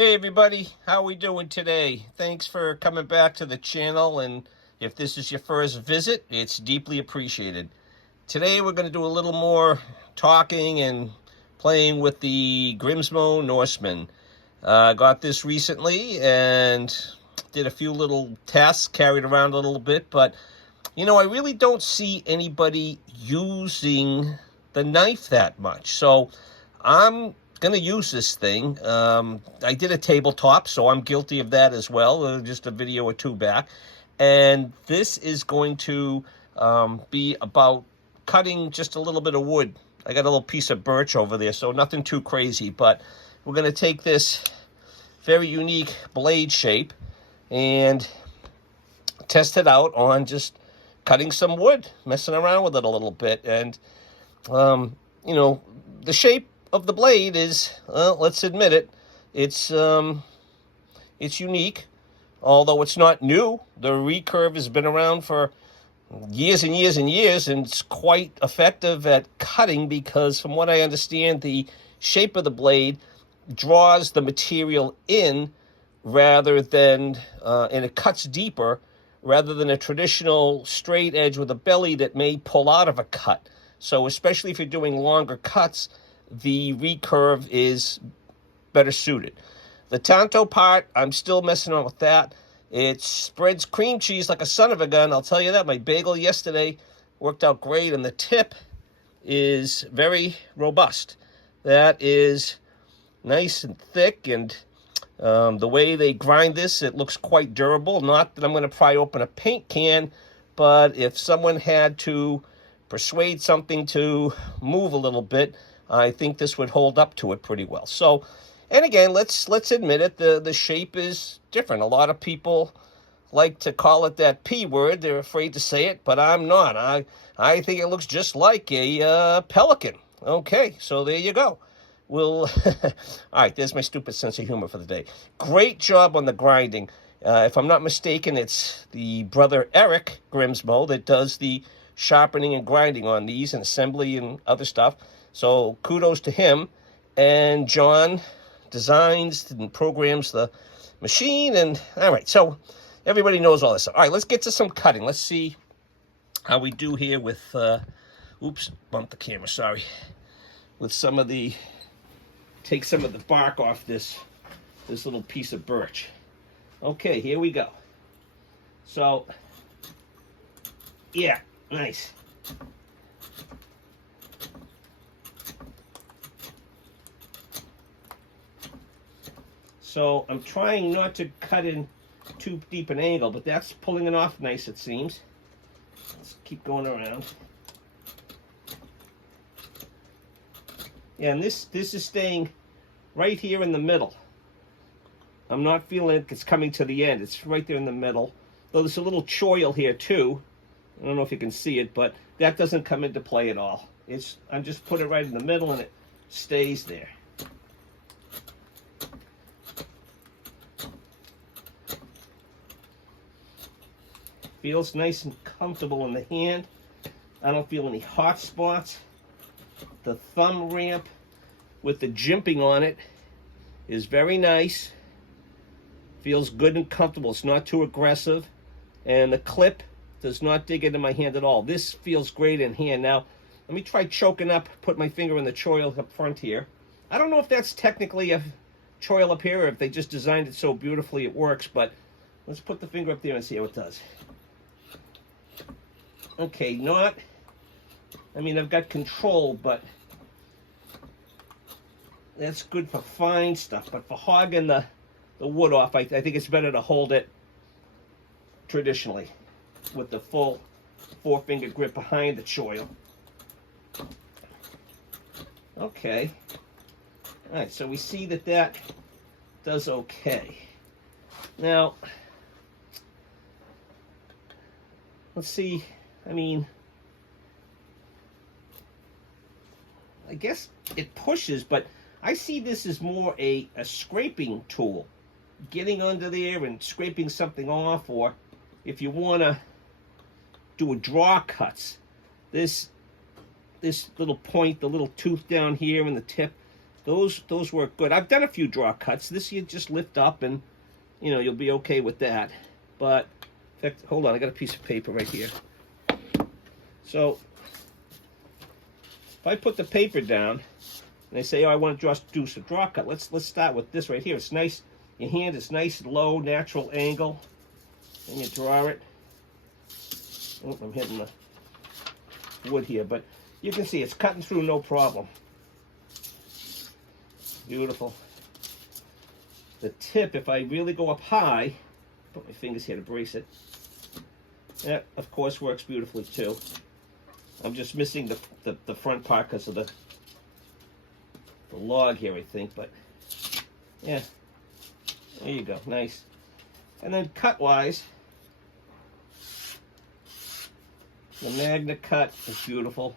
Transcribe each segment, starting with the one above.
Hey everybody, how we doing today? Thanks for coming back to the channel, and if this is your first visit, it's deeply appreciated. Today we're going to do a little more talking and playing with the Grimsmo Norseman. I got this recently and did a few little tests, carried around a little bit, but I really don't see anybody using the knife that much. So I'm going to use this thing. I did a tabletop, so I'm guilty of that as well, just a video or two back. And this is going to be about cutting just a little bit of wood. I got a little piece of birch over there, so nothing too crazy. But we're going to take this very unique blade shape and test it out on just cutting some wood, messing around with it a little bit. And, the shape of the blade is, let's admit it, it's unique, although it's not new. The recurve has been around for years and years and years, and it's quite effective at cutting because, from what I understand, the shape of the blade draws the material in rather than, and it cuts deeper rather than a traditional straight edge with a belly that may pull out of a cut. So especially if you're doing longer cuts, the recurve is better suited. The tanto part, I'm still messing around with that. It spreads cream cheese like a son of a gun, I'll tell you that. My bagel yesterday worked out great, and the tip is very robust. That is nice and thick, and the way they grind this, it looks quite durable. Not that I'm going to pry open a paint can, but if someone had to persuade something to move a little bit, I think this would hold up to it pretty well. So, and again, let's admit it, the shape is different. A lot of people like to call it that P word. They're afraid to say it, but I'm not. I think it looks just like a pelican. Okay, so there you go. All right, there's my stupid sense of humor for the day. Great job on the grinding. If I'm not mistaken, it's the brother Eric Grimsmo that does the sharpening and grinding on these and assembly and other stuff. So kudos to him. And John designs and programs the machine. And all right, so everybody knows all this stuff. All right, let's get to some cutting. Let's see how we do here with, oops, bumped the camera, sorry. With some of the, take some of the bark off this little piece of birch. Okay, here we go. So, yeah, nice. So I'm trying not to cut in too deep an angle, but that's pulling it off nice, it seems. Let's keep going around. Yeah, and this is staying right here in the middle. I'm not feeling it's coming to the end. It's right there in the middle. Though there's a little choil here too. I don't know if you can see it, but that doesn't come into play at all. I'm just put it right in the middle and it stays there. Feels nice and comfortable in the hand. I don't feel any hot spots. The thumb ramp with the jimping on it is very nice. Feels good and comfortable. It's not too aggressive. And the clip does not dig into my hand at all. This feels great in hand. Now, let me try choking up, put my finger in the choil up front here. I don't know if that's technically a choil up here or if they just designed it so beautifully it works, but let's put the finger up there and see how it does. Okay, I've got control, but that's good for fine stuff. But for hogging the wood off, I think it's better to hold it traditionally with the full four-finger grip behind the choil. Okay. All right, so we see that does okay. Now, let's see. I guess it pushes, but I see this as more a scraping tool. Getting under there and scraping something off, or if you want to do a draw cuts, this little point, the little tooth down here and the tip, those work good. I've done a few draw cuts. This you just lift up and, you know, you'll be okay with that. But, in fact, hold on, I got a piece of paper right here. So, if I put the paper down, and they say, oh, I want to do some draw cut, let's start with this right here. It's nice, your hand is nice, low, natural angle, and you draw it. Oh, I'm hitting the wood here, but you can see it's cutting through no problem. Beautiful. The tip, if I really go up high, put my fingers here to brace it. That, of course, works beautifully too. I'm just missing the front part because of the log here, I think, but yeah, there you go, nice. And then cut-wise, the Magna cut is beautiful.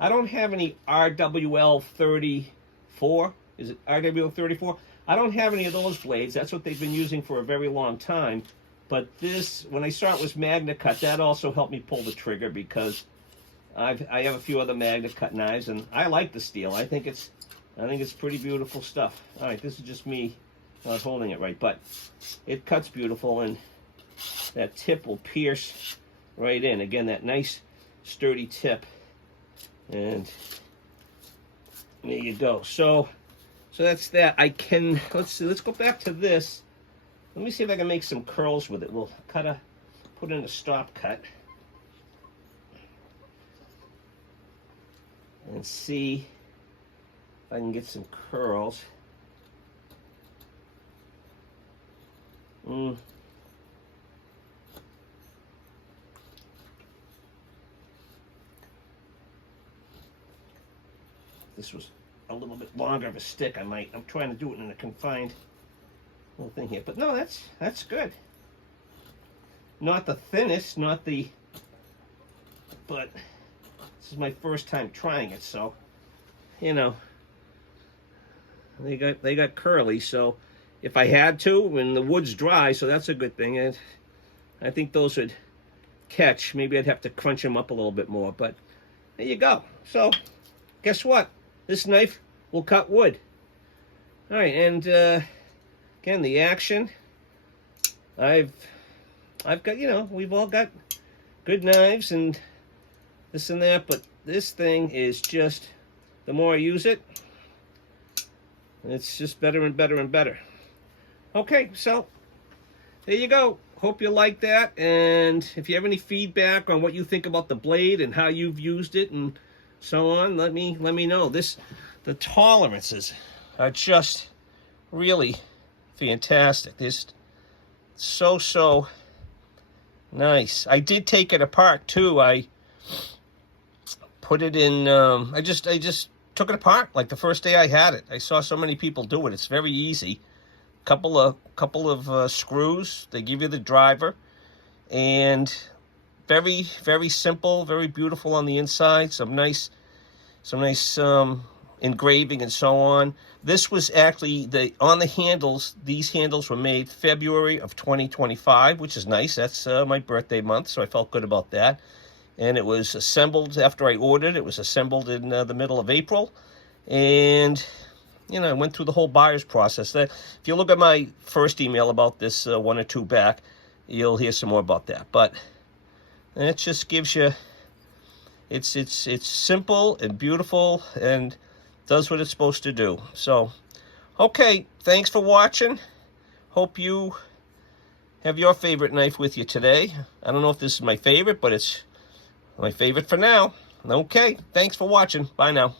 I don't have any RWL 34. Is it RWL 34? I don't have any of those blades. That's what they've been using for a very long time. But this, when I saw it was Magna cut, that also helped me pull the trigger because I have a few other Magna cut knives, and I like the steel. I think it's pretty beautiful stuff. All right, this is just me not holding it right, but it cuts beautiful, and that tip will pierce right in. Again, that nice sturdy tip, and there you go. So that's that. I can, let's go back to this. Let me see if I can make some curls with it. We'll put in a stop cut and see if I can get some curls. This was a little bit longer of a stick. I'm trying to do it in a confined little thing here, but no, that's good. Not the thinnest, but this is my first time trying it, so you know, they got curly. So if I had to, when the wood's dry, so that's a good thing. And I think those would catch. Maybe I'd have to crunch them up a little bit more, but there you go. So guess what? This knife will cut wood. All right, and again, the action. I've got, you know, we've all got good knives and this and that, but this thing is just, the more I use it, it's just better and better and better. Okay, so there you go. Hope you like that, and if you have any feedback on what you think about the blade and how you've used it and so on, let me know. The tolerances are just really fantastic. This so nice. I did take it apart too. I put it in. I just took it apart like the first day I had it. I saw so many people do it. It's very easy. Couple of screws. They give you the driver, and very, very simple, very beautiful on the inside. Some nice engraving and so on. This was actually on the handles. These handles were made February of 2025, which is nice. That's my birthday month, so I felt good about that. And it was assembled after I ordered. It was assembled in the middle of April, and you know, I went through the whole buyer's process. If you look at my first email about this one or two back, you'll hear some more about that. But it just gives you, it's simple and beautiful and does what it's supposed to do. So, okay, thanks for watching. Hope you have your favorite knife with you today. I don't know if this is my favorite, but it's my favorite for now. Okay, thanks for watching. Bye now.